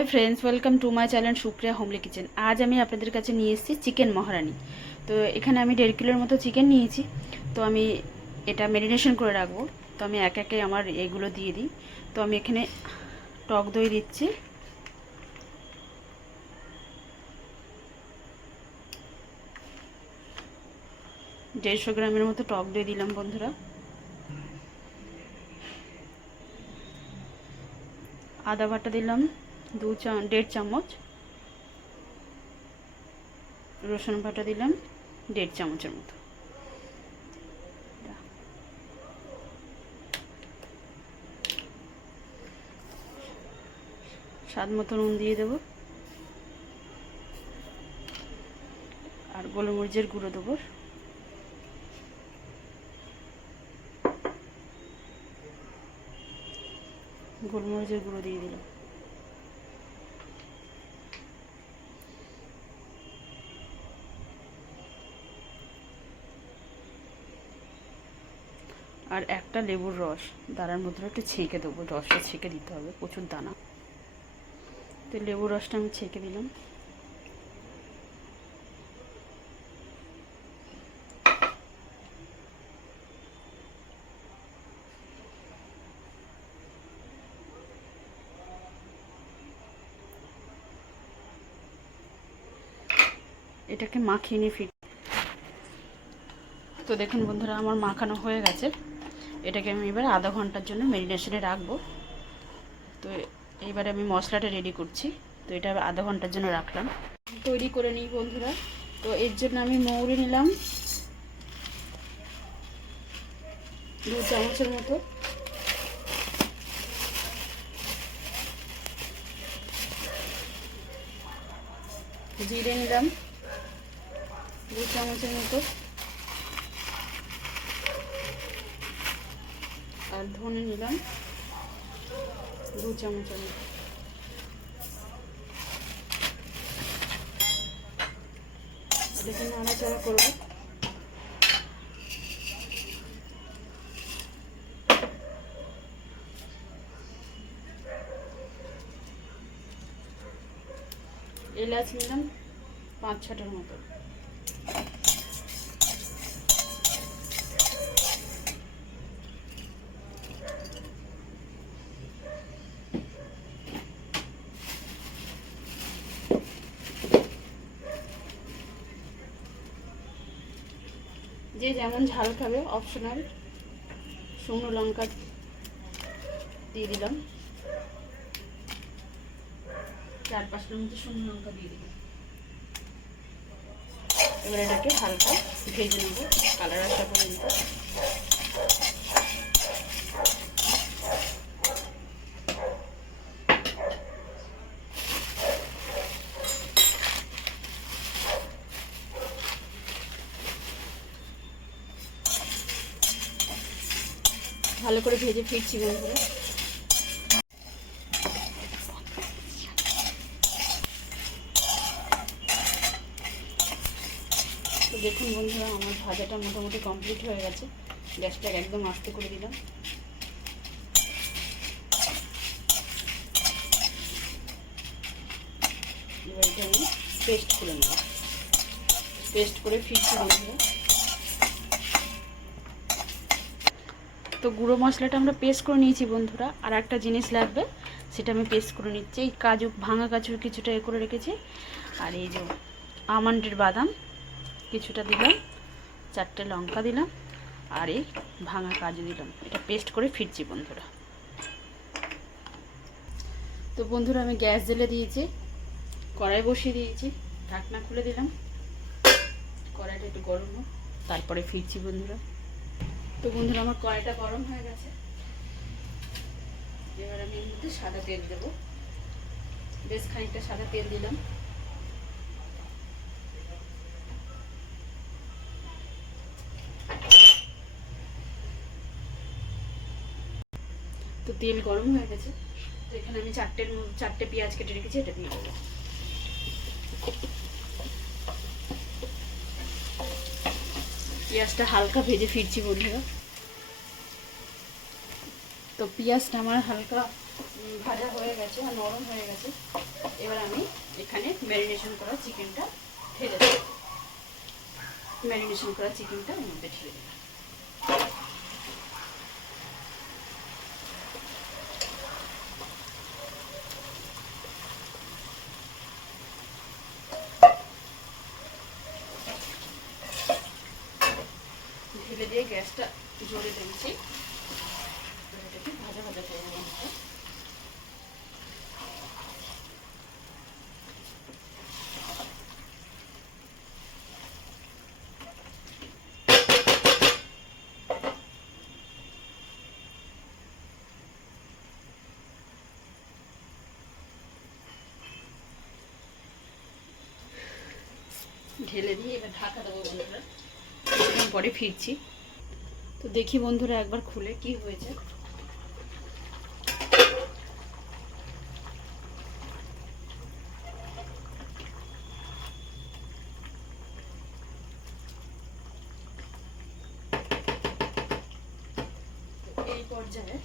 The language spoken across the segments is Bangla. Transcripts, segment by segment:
Hi friends, welcome to my channel Supriya homely kitchen. आज আমি আপনাদের কাছে নিয়ে এসেছি চিকেন মহারানি। তো এখানে আমি 1.5 কিলোর মতো চিকেন নিয়েছি। তো আমি এটা ম্যারিনেশন করে রাখবো। তো আমি এক একে আমার এগুলো দিয়ে দিই। তো আমি এখানে টক দই দিচ্ছি, 150 গ্রামের মতো টক দই দিলাম বন্ধুরা। আদা বাটা দিলাম 1.5 চামচ, রসুন বাটা দিলাম 1.5 চামচের মতো। স্বাদ মতো নুন দিয়ে দেবো, আর গোলমরিচের গুঁড়ো দেবো। গোলমরিচের গুঁড়ো দিয়ে দিলাম। আর একটা লেবুর রস দানার মধ্যে একটু ছেঁকে দেবো, রসটা ছেঁকে দিতে হবে, প্রচুর দানা। তো লেবুর রসটা আমি ছেঁকে দিলাম। এটাকে মাখিয়ে নিয়ে তো দেখুন বন্ধুরা, আমার মাখানো হয়ে গেছে। এটাকে আমি এবার আধা ঘন্টার জন্য ম্যারিনেশনে রাখবো। তো এইবারে আমি মশলাটা রেডি করছি। তো এটা আধা ঘন্টার জন্য রাখলাম, তৈরি করে নিই বন্ধুরা। তো এর জন্য আমি মৌরি নিলাম 2 চামচের মতো, জিরে নিলাম 2 চামচের মতো, আর ধনে নিলাম 2 চামচের মতো। এটাকে নাড়াচাড়া করবো। এলাচ নিলাম 5-6টার মতো। যে যেমন ঝাল খাবে অপশনাল, শুকনো লঙ্কা দিয়ে দিলাম, 4-5টার মতো শুকনো লঙ্কা দিয়ে দিলাম। এবার এটাকে হালকা ভেজে নেব, কালার আসা পর্যন্ত। ভালো করে ভেজে ফিরছি বন্ধুরা। তো দেখুন বন্ধুরা, আমার ভাজাটা মোটামুটি কমপ্লিট হয়ে গেছে। গ্যাসটা একদম আস্তে করে দিলাম। এবার এটা আমি পেস্ট করে নেব, পেস্ট করে ফিরছি বন্ধুরা। তো গুঁড়ো মশলাটা আমরা পেস্ট করে নিয়েছি বন্ধুরা। আর একটা জিনিস লাগবে, সেটা আমি পেস্ট করে নিচ্ছি। এই কাজু, ভাঙা কাজু কিছুটা করে রেখেছি, আর এই যে আমন্ডের বাদাম কিছুটা দিলাম, 4টে লঙ্কা দিলাম, আর এই ভাঙা কাজু দিলাম। এটা পেস্ট করে ফিরছি বন্ধুরা। তো বন্ধুরা, আমি গ্যাস জ্বেলে দিয়েছি, কড়াই বসিয়ে দিয়েছি, ঢাকনা খুলে দিলাম। কড়াইটা একটু গরম হোক, তারপরে ফিরছি বন্ধুরা। তো বন্ধুরা, আমার কড়াইটা গরম হয়ে গেছে। এবার আমি এর মধ্যে সাদা তেল দেবো, বেশ খানিকটা সাদা তেল দিলাম। তো তেল গরম হয়ে গেছে। তো এখানে আমি 4টে পেঁয়াজ কেটে রেখেছি, এটা দিয়ে দেবো। পেঁয়াজটা হালকা ভেজে ফিরছি বন্ধুরা। তো পেঁয়াজটা আমার হালকা ভাজা হয়ে গেছে আর নরম হয়ে গেছে। এবার আমি এখানে ম্যারিনেশন করা চিকেনটা ঢেলে দেব। ম্যারিনেশন করা চিকেনটা এর মধ্যে ঢেলে দেব। ঢেলে দিয়ে গ্যাসটা জোরে দিয়েছি, এটাকে ভাজা ভাজা করে নেব। ঢেলে দিয়ে এবার ঢাকা দেবো বন্ধুরা, কিছুক্ষণ পরে ফিরছি। তো দেখি বন্ধুরা একবার খুলে কি হয়েছে। এই পর্যায়ে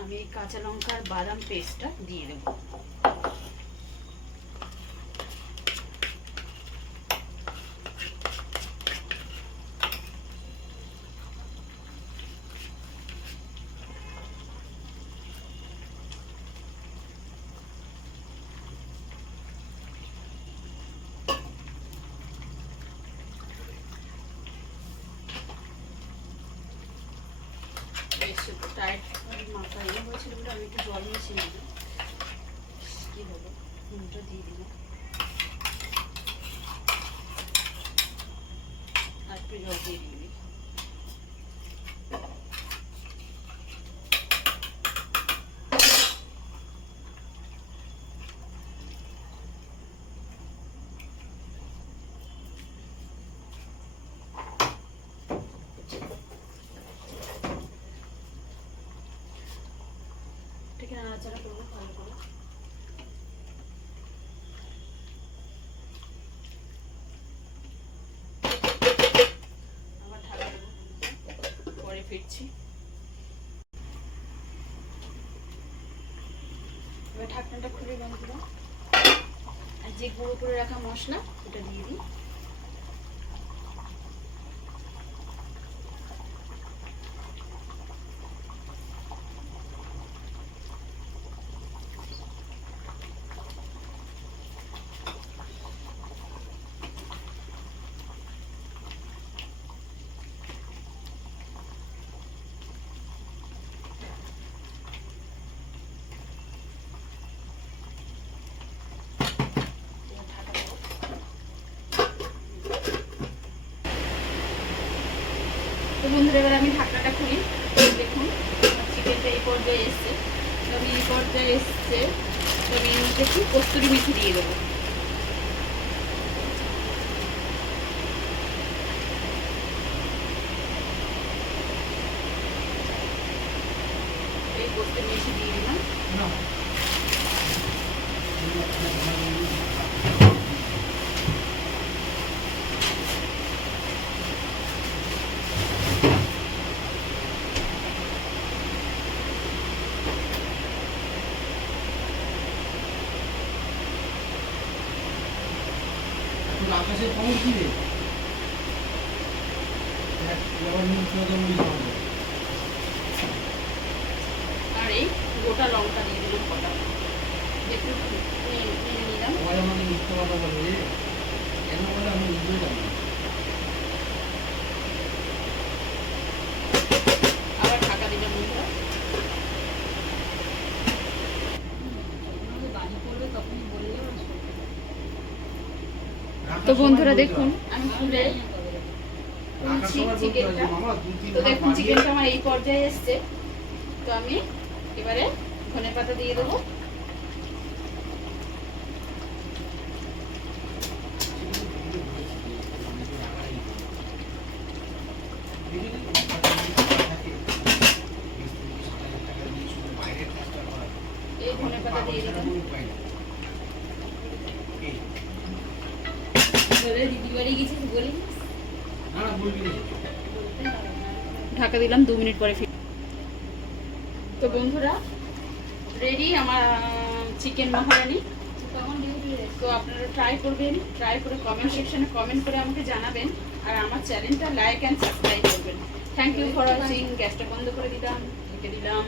আমি এই কাঁচা লঙ্কার বাদাম পেস্টটা দিয়ে দেব। টাইট মাথা ইয়ে হয়েছিল বলে আমি একটু জল মিশিয়ে নিই। কী হলো, নুনটা দিয়ে দিলাম, আর একটু জল দিয়ে দিই। ঠিক আছে, নাড়াচাড়া করবো ভালো করে। আবার ঢাকা দেবো, পরে ফিরছি। এবার ঢাকনাটা খুলে বন্ধুরা আর যে গুঁড়ো করে রাখা মশলা ওটা দিয়ে দিই। তো বন্ধুরা এবার আমি ঢাকনাটা খুলি। দেখুন চিকেনটা এই পর্যায়ে এসছে, তো আমি এই পর্যায়ে এসছে, তো আমি এর মধ্যে একটু কস্তুরি মেথি দিয়ে দেবো। এই কস্তুরি মেথি দিয়ে দিলাম। আকাশের খবর কি রে? আর এই গোটা লঙ্কা দিয়ে দিলাম কটা, একটু নিলাম। আমাকে মিথ্যা কথা বলে কেন বলে আমি বুঝতে জানি। আবার ঢাকা দিলাম বন্ধুরা। তো বন্ধুরা দেখুন আমি খুলে চিকেনটা, তো দেখুন চিকেনটা আমার এই পর্যায়ে এসছে। তো আমি এবারে ধনে পাতা দিয়ে দেবো। এই ধনে পাতা দিয়ে দিলাম। ঢাকা দিলাম, 2 মিনিট পরে ফিরে। তো বন্ধুরা রেডি আমার চিকেন মহারানি। আপনারা ট্রাই করবেন, ট্রাই করে কমেন্ট সেকশনে কমেন্ট করে আমাকে জানাবেন, আর আমার চ্যানেলটা লাইক অ্যান্ড সাবস্ক্রাইব করবেন। Thank you for watching. গ্যাসটা বন্ধ করে দিলাম, ঢেকে দিলাম।